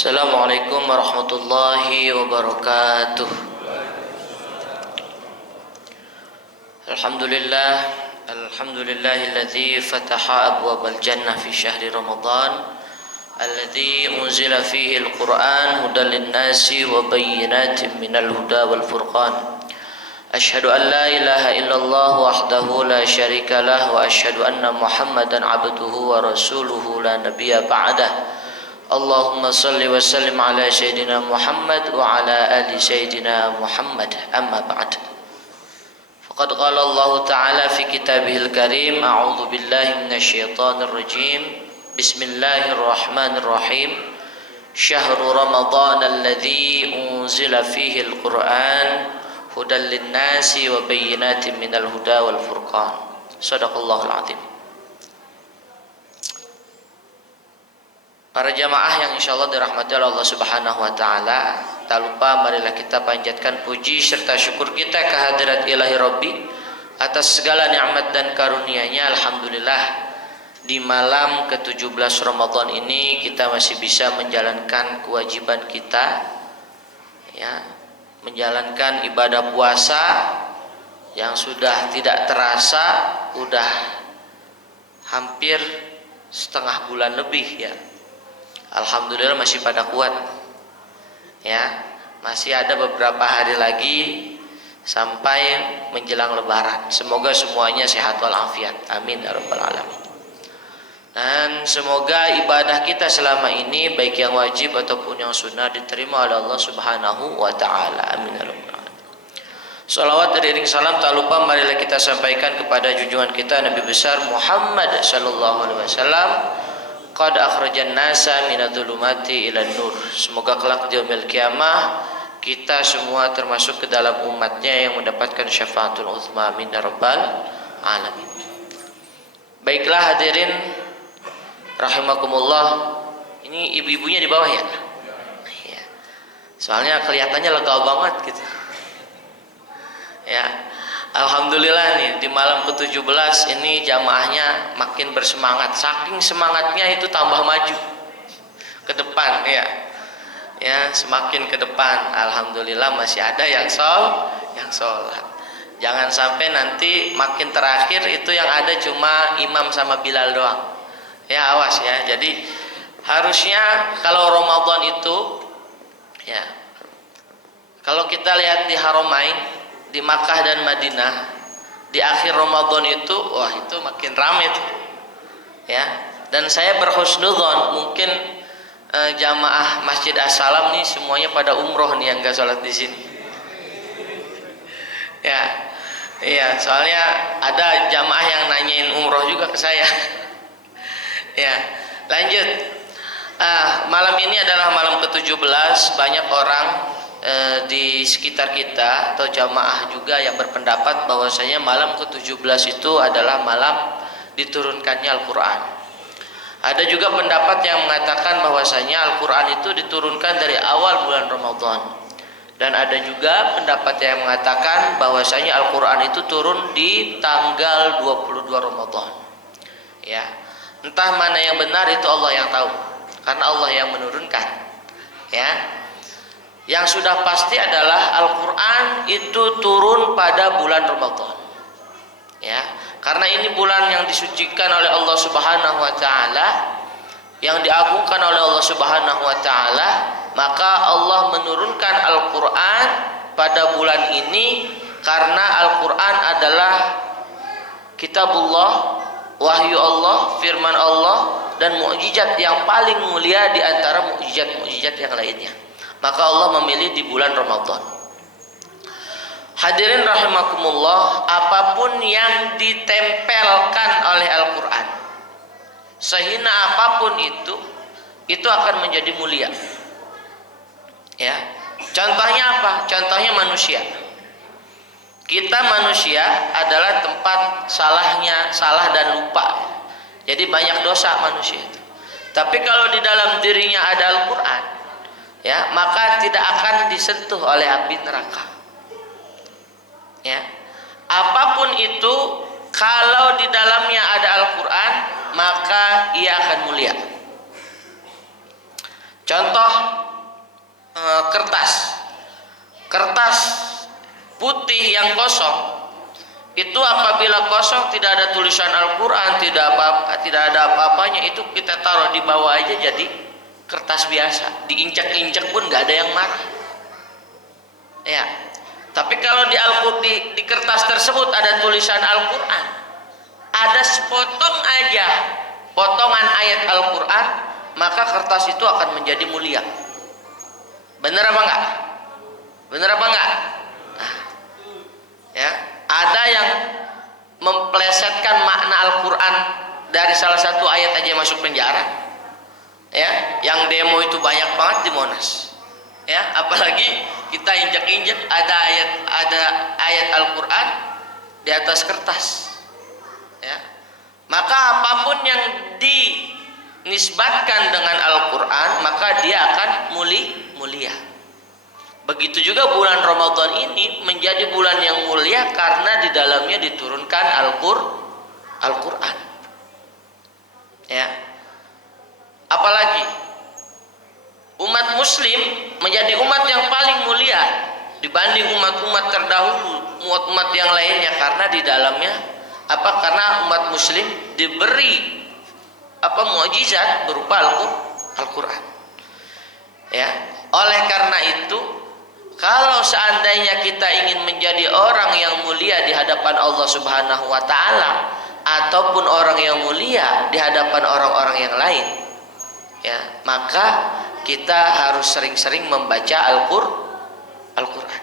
Assalamualaikum warahmatullahi wabarakatuh. Alhamdulillahilladzi fataha abwabal jannah fi syahri Ramadan alladzi unzila fihi al-Qur'an hudan lin-nasi wa bayyinatin minal huda wal furqan. Asyhadu an la ilaha illallah wahdahu la syarika lah wa asyhadu anna Muhammadan abduhu wa rasuluhu la nabiyya ba'dah. Allahumma salli wa sallim ala Sayyidina Muhammad wa ala ali Sayyidina Muhammad, amma ba'd. Faqad qala Allah Ta'ala fi kitabihil karim, a'udhu billahi minasyaitanir rajim, bismillahirrahmanirrahim. Syahru Ramadan alladhi unzila fihi al-Qur'an hudan lin-nasi wa bayyinatin minal huda wal furqan. Shadaqallahul azim. Para jamaah yang insyaallah dirahmati oleh Allah Subhanahu wa taala, tak lupa marilah kita panjatkan puji serta syukur kita kehadirat Ilahi Rabbi atas segala nikmat dan karunia-Nya. Alhamdulillah, di malam ke-17 Ramadan ini kita masih bisa menjalankan kewajiban kita, ya, menjalankan ibadah puasa yang sudah tidak terasa udah hampir setengah bulan lebih, ya. Alhamdulillah masih pada kuat, ya, masih ada beberapa hari lagi sampai menjelang Lebaran. Semoga semuanya sehat walafiat, amin ya rabbal alamin. Dan semoga ibadah kita selama ini baik yang wajib ataupun yang sunnah diterima oleh Allah Subhanahu wa taala, amin ya rabbal alamin. Salawat dan iring salam tak lupa marilah kita sampaikan kepada junjungan kita Nabi besar Muhammad sallallahu alaihi wasallam. Qad akhrajan nasa minadh-dhulumati ilan nur. Semoga kelak di yaumil qiyamah kita semua termasuk ke dalam umatnya yang mendapatkan syafaatul uzma, amin ya rabbal alamin. Baiklah hadirin rahimakumullah. Ini ibu-ibunya di bawah, ya? Ya. Soalnya kelihatannya lega banget gitu. Ya. Alhamdulillah nih di malam ke-17 ini jamaahnya makin bersemangat. Saking semangatnya itu tambah maju ke depan, ya. Ya, semakin ke depan. Alhamdulillah masih ada yang sholat. Jangan sampai nanti makin terakhir itu yang ada cuma imam sama Bilal doang. Ya, awas ya. Jadi harusnya kalau Ramadan itu, ya, kalau kita lihat di Haramain di Makkah dan Madinah di akhir Ramadan itu, wah, itu makin ramai tuh, ya. Dan saya berhusnudzon mungkin jamaah Masjid As-Salam nih semuanya pada umroh nih yang nggak sholat di sini, ya. Iya, soalnya ada jamaah yang nanyain umroh juga ke saya. Ya, lanjut. Malam ini adalah malam ke-17. Banyak orang di sekitar kita atau jamaah juga yang berpendapat bahwasanya malam ke-17 itu adalah malam diturunkannya Al-Quran. Ada juga pendapat yang mengatakan bahwasanya Al-Quran itu diturunkan dari awal bulan Ramadan. Dan ada juga pendapat yang mengatakan bahwasanya Al-Quran itu turun di tanggal 22 Ramadan. Ya, entah mana yang benar itu Allah yang tahu, karena Allah yang menurunkan, ya. Yang sudah pasti adalah Al-Quran itu turun pada bulan Ramadan, ya, karena ini bulan yang disucikan oleh Allah Subhanahu wa taala, yang diagungkan oleh Allah Subhanahu wa taala, maka Allah menurunkan Al-Quran pada bulan ini karena Al-Quran adalah kitabullah, wahyu Allah, firman Allah, dan mukjizat yang paling mulia di antara mukjizat-mukjizat yang lainnya. Maka Allah memilih di bulan Ramadan. Hadirin rahimakumullah, apapun yang ditempelkan oleh Al-Quran, sehina apapun itu akan menjadi mulia, ya. Contohnya apa? Contohnya manusia. Kita manusia adalah tempat salah dan lupa. Jadi banyak dosa manusia itu. Tapi kalau di dalam dirinya ada Al-Quran, ya, maka tidak akan disentuh oleh api neraka, ya. Apapun itu, kalau di dalamnya ada Al-Quran, maka ia akan mulia. Contoh kertas putih yang kosong itu apabila kosong, tidak ada tulisan Al-Quran, tidak ada apa-apanya, itu kita taruh di bawah aja jadi kertas biasa, diinjak-injak pun nggak ada yang marah. Ya, tapi kalau di kertas tersebut ada tulisan Al-Quran, ada sepotong aja potongan ayat Al-Quran, maka kertas itu akan menjadi mulia. Bener apa enggak? Bener apa enggak? Nah, ya, ada yang memplesetkan makna Al-Quran dari salah satu ayat aja masuk penjara. Ya, yang demo itu banyak banget di Monas. Ya, apalagi kita injak-injak ada ayat Al-Quran di atas kertas. Ya, maka apapun yang dinisbatkan dengan Al-Quran, maka dia akan mulia. Begitu juga bulan Ramadan ini menjadi bulan yang mulia karena di dalamnya diturunkan Al-Quran. Ya. Apalagi umat muslim menjadi umat yang paling mulia dibanding umat-umat terdahulu, umat-umat yang lainnya, karena di dalamnya karena umat muslim diberi mukjizat berupa Al-Quran. Ya. Oleh karena itu, kalau seandainya kita ingin menjadi orang yang mulia di hadapan Allah Subhanahu wa taala, ataupun orang yang mulia di hadapan orang-orang yang lain, ya, maka kita harus sering-sering membaca Al-Quran.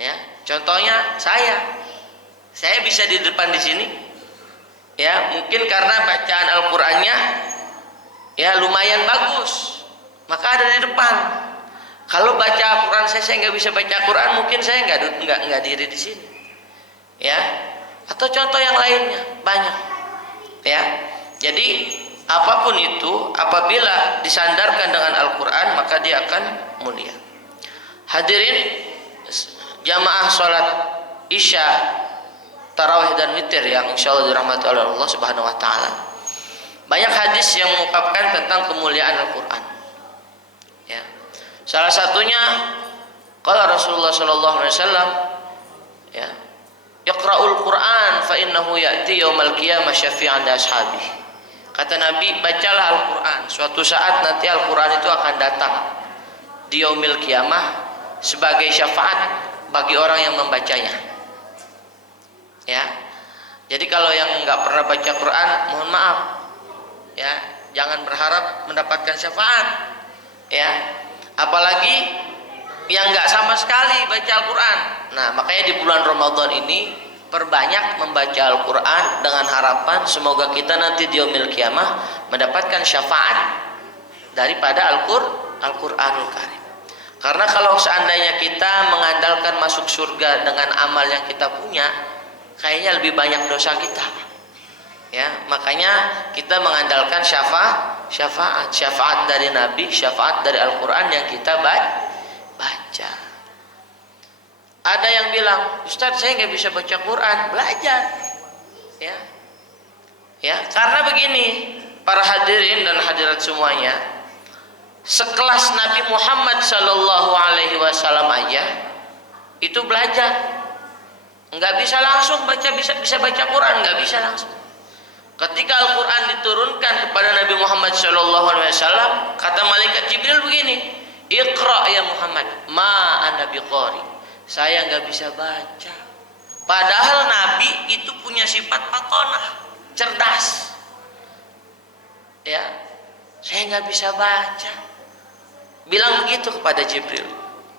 Ya, contohnya saya bisa di depan di sini, ya, mungkin karena bacaan Al-Qurannya ya lumayan bagus, maka ada di depan. Kalau baca Al-Quran saya nggak bisa baca Al-Quran, mungkin saya nggak diri di sini, ya. Atau contoh yang lainnya banyak, ya. Jadi apapun itu, apabila disandarkan dengan Al-Quran, maka dia akan mulia. Hadirin jamaah sholat Isya, tarawih dan witir yang insya Allah dirahmati oleh Allah Subhanahu Wa Taala. Banyak hadis yang mengungkapkan tentang kemuliaan Al-Quran. Ya. Salah satunya kalau Rasulullah Sallallahu Alaihi Wasallam, ya, Iqra'ul Quran fa innahu ya'ti yaumal qiyamah syafi'an li ashabihi. Kata Nabi, bacalah Al-Quran, suatu saat nanti Al-Quran itu akan datang di yaumil qiyamah sebagai syafaat bagi orang yang membacanya. Ya. Jadi kalau yang nggak pernah baca Quran, mohon maaf, ya, jangan berharap mendapatkan syafaat. Ya. Apalagi yang nggak sama sekali baca Al-Quran. Nah, makanya di bulan Ramadan ini perbanyak membaca Al-Quran dengan harapan semoga kita nanti di yaumil qiyamah mendapatkan syafaat daripada Al-Quranul Karim. Karena kalau seandainya kita mengandalkan masuk surga dengan amal yang kita punya, kayaknya lebih banyak dosa kita. Ya, makanya kita mengandalkan syafaat dari Nabi, syafaat dari Al-Quran yang kita baca. Ada yang bilang, Ustaz saya nggak bisa baca Quran, belajar. Ya, ya, karena begini, para hadirin dan hadirat semuanya, sekelas Nabi Muhammad Sallallahu Alaihi Wasallam aja itu belajar, nggak bisa langsung bisa baca Quran, nggak bisa langsung. Ketika Al-Quran diturunkan kepada Nabi Muhammad Sallallahu Alaihi Wasallam, kata malaikat Jibril begini, Iqra ya Muhammad, ma ana biqari. Saya nggak bisa baca. Padahal Nabi itu punya sifat fatonah, cerdas. Ya, saya nggak bisa baca. Bilang begitu kepada Jibril.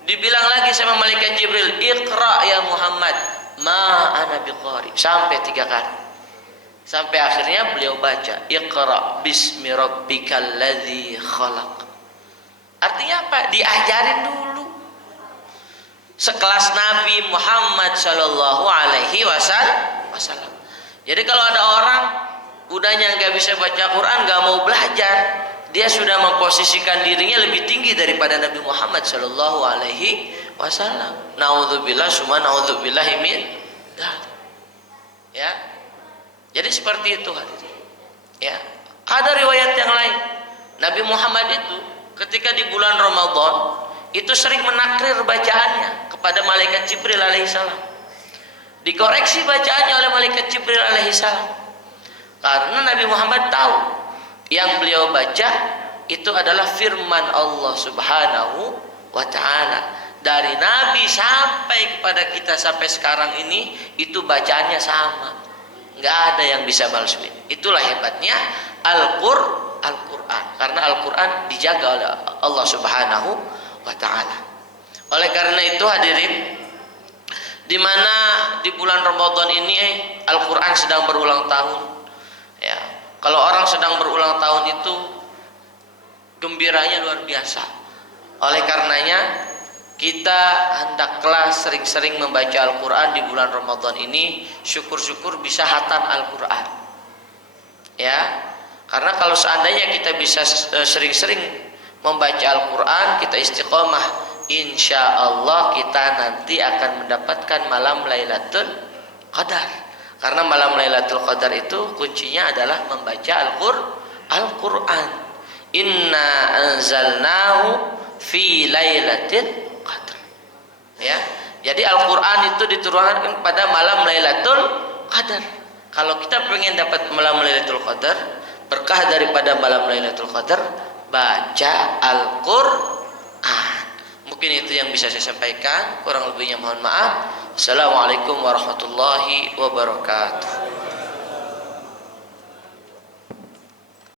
Dibilang lagi sama malaikat Jibril, Iqra ya Muhammad, ma ana biqari. Sampai 3 kali. Sampai akhirnya beliau baca, Iqra bismi rabbikal ladzi khalaq. Artinya apa? Diajarin dulu. Sekelas Nabi Muhammad Sallallahu Alaihi Wasallam. Jadi kalau ada orang udahnya nggak bisa baca Quran, nggak mau belajar, dia sudah memposisikan dirinya lebih tinggi daripada Nabi Muhammad Sallallahu Alaihi Wasallam. Naudzubillah, summa naudzubillahi min dzalik. Ya, jadi seperti itu hadirin. Ya, ada riwayat yang lain. Nabi Muhammad itu ketika di bulan Ramadan itu sering menakrir bacaannya kepada malaikat Jibril alaihissalam. Dikoreksi bacaannya oleh malaikat Jibril alaihissalam. Karena Nabi Muhammad tahu yang beliau baca itu adalah firman Allah Subhanahu wa taala. Dari Nabi sampai kepada kita sampai sekarang ini itu bacaannya sama. Nggak ada yang bisa palsuin. Itulah hebatnya Al-Qur'an. Karena Al-Qur'an dijaga oleh Allah Subhanahu wa taala. Oleh karena itu hadirin, di mana di bulan Ramadan ini Al-Qur'an sedang berulang tahun. Ya, kalau orang sedang berulang tahun itu gembiranya luar biasa. Oleh karenanya kita hendaklah sering-sering membaca Al-Quran di bulan Ramadan ini. Syukur-syukur bisa hatam Al-Quran. Ya, karena kalau seandainya kita bisa sering-sering membaca Al-Quran, kita istiqomah, insya Allah kita nanti akan mendapatkan malam Lailatul Qadar. Karena malam Lailatul Qadar itu kuncinya adalah membaca Al-Quran. Inna anzalnahu fi lailatin qadar. Ya, jadi Al-Quran itu diturunkan pada malam Lailatul Qadar. Kalau kita pengen dapat malam Lailatul Qadar, berkah daripada malam Lailatul Qadar, baca Al-Quran. Mungkin itu yang bisa saya sampaikan. Kurang lebihnya mohon maaf. Assalamualaikum warahmatullahi wabarakatuh.